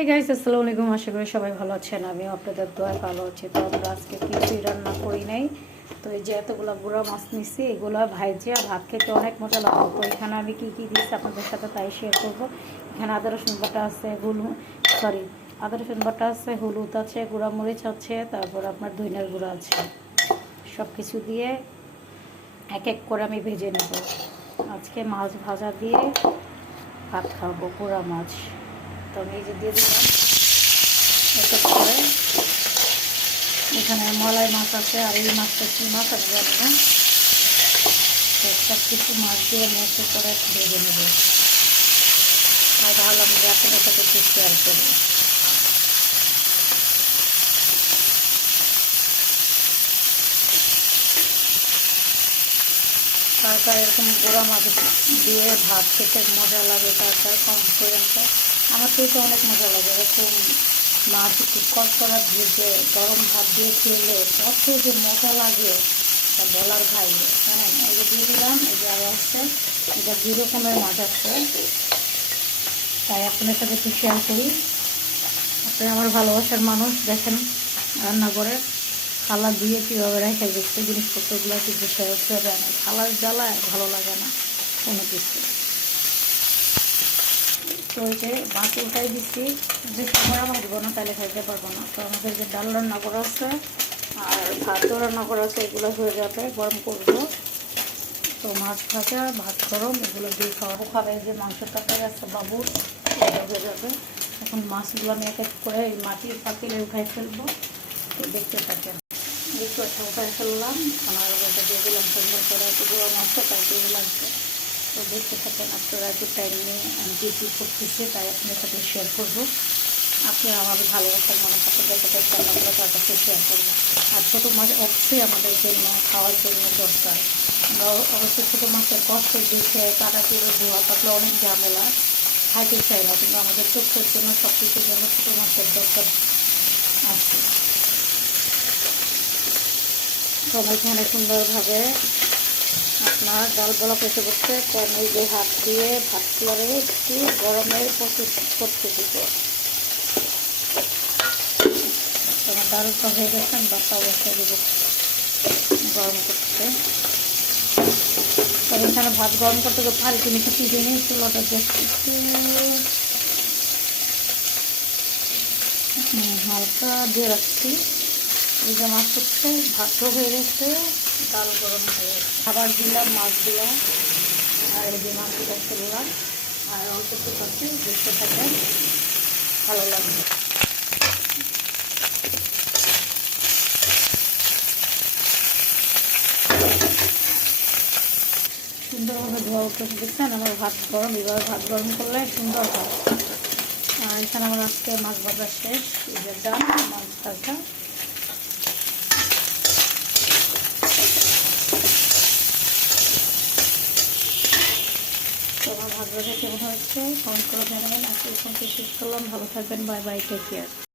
Hi guys, আসসালামু আলাইকুম। আশা করি সবাই ভালো আছেন। আমি আপনাদের দোয়ায় ভালো আছি। তো আমরা আজকে কিছুই রান্না করি নাই। তো এই যে এতগুলো গুঁড়া মাছ নিচ্ছি, এগুলো ভাইজা ভাত খেতে অনেক মজা লাগবে। তো এখানে আমি কী কী দিচ্ছি আপনাদের সাথে তাই শেয়ার করবো। এখানে আদা রসুন বাটা আছে, আদা রসুন বাটা আছে, হলুদ আছে, গুঁড়া মরিচ আছে, তারপর আপনার ধনিয়ার গুঁড়া আছে। সব কিছু দিয়ে এক এক করে আমি ভেজে নেব। আজকে মাছ ভাজা দিয়ে ভাত খাবো, গুঁড়া মাছ। তো আমি এই যে দিয়ে দিলাম এক এক করে। এখানে মলাই মাছ আছে, আর এই মাছটা কি মাছ আছে জানি না। তো সব কিছু মাছ দিয়ে আমি এক এক করে ভেজে নেব। আর ভালো আমি আপনাদের সাথে একটু শেয়ার করবো। তারপর এরকম গুঁড়া মাছ দিয়ে ভাত খেতে মজা লাগে। তারপর কম পর্যন্ত আমার তো অনেক মজা লাগে। এরকম মাছ একটু কড়কড়া ভেজে গরম ভাত দিয়ে খেলে কত যে মজা লাগে তা বলার বাইরে। জানেন, এই যে দিয়ে দিলাম, এই যে আরও আসছে, এটা 2 রকমের মাছ আসছে, তাই আপনার সাথে একটু শেয়ার করি। আপনি আমার ভালোবাসার মানুষ, দেখেন রান্না করে খালা দিয়ে কীভাবে রেখে দিচ্ছে জিনিসপত্রগুলো, কিন্তু শেয়ার করে না। খালার জ্বালায় ভালো লাগে না কোনো কিছু। তো ওই যে মাছ উল্টাই দিচ্ছি, যে সময় আমার দিব না তাহলে খাইতে পারবো না। তো আমাদের যে ডাল রান্না করা আছে আর ভাতও রান্না করা আছে, এগুলো হয়ে যাবে, গরম করবো। তো মাছ ভাজা, ভাত গরম, এগুলো দিয়ে খাবে। যে মাংসের তরকারি আছে বাবুর, এটা হয়ে যাবে। এখন মাছগুলো আমি এক এক করে এই মাটির পাতিলে উঠাই ফেলবো। তো দেখতে থাকেন। একটু একটা উঠাই ফেললাম, আমার ওটা দিয়ে দিলাম সুন্দর করে। একটু গরম মাছটা তাই দিয়ে লাগবে। তো দেখতে থাকেন। আপনারা একটু টাইম নিয়ে আমি কী করতেছি তাই আপনার সাথে শেয়ার করবো। আপনারা আমাদের ভালোবাসার মানুষ, আপনাদের সাথে রান্নাগুলো তার কাছে শেয়ার করবো। আর ছোটো মাছ অবশ্যই আমাদের জন্য খাওয়ার জন্য দরকার। আমরা অবশ্যই ছোটো মাছের কষ্ট দেখে কাটা করে ধোয়া পাতলে অনেক ঝামেলা, খাইতে চাই না, কিন্তু আমাদের চোখের জন্য সব কিছুর জন্য ছোটো মাছের দরকার আছে। তো আমি এখানে সুন্দরভাবে আপনার ডাল বলা পেতে করতে কম এই যে হাত দিয়ে ভাতগুলোরে একটু গরমের প্রস্তুত করতে দিব। আমার ডালটা হয়ে গেছে, আমি ভাতটা অবস্থায় দেবো গরম করতে। তবে এখানে ভাত গরম করতে তো পারি তুমি কিছু দিনই চুলাটা একটু হালকা দিয়ে রাখছি। এই যে মাছ হচ্ছে, ভাতও হয়ে গেছে, ডাল গরম হয়ে গেছে। খাবার দিলাম, মাছ দিলাম, আর এই যে মাছটা ফেললাম। আর অল্প একটু করছি, দেখতে থাকে ভালো লাগবে। সুন্দরভাবে ধোয়া উঠে দেখছেন আমার ভাত গরম। এভাবে ভাত গরম করলে সুন্দর হয়। আর এখানে আমার আজকে মাছ ভাজা শেষ। এই যে ডাল, মাছ ভাজা। তো আমার ভাত ভাজা কেমন হয়েছে কমেন্ট করে জানাবেন। আজকে এখান থেকে শেষ করলাম। ভালো থাকবেন, বাই বাই, টেক কেয়ার।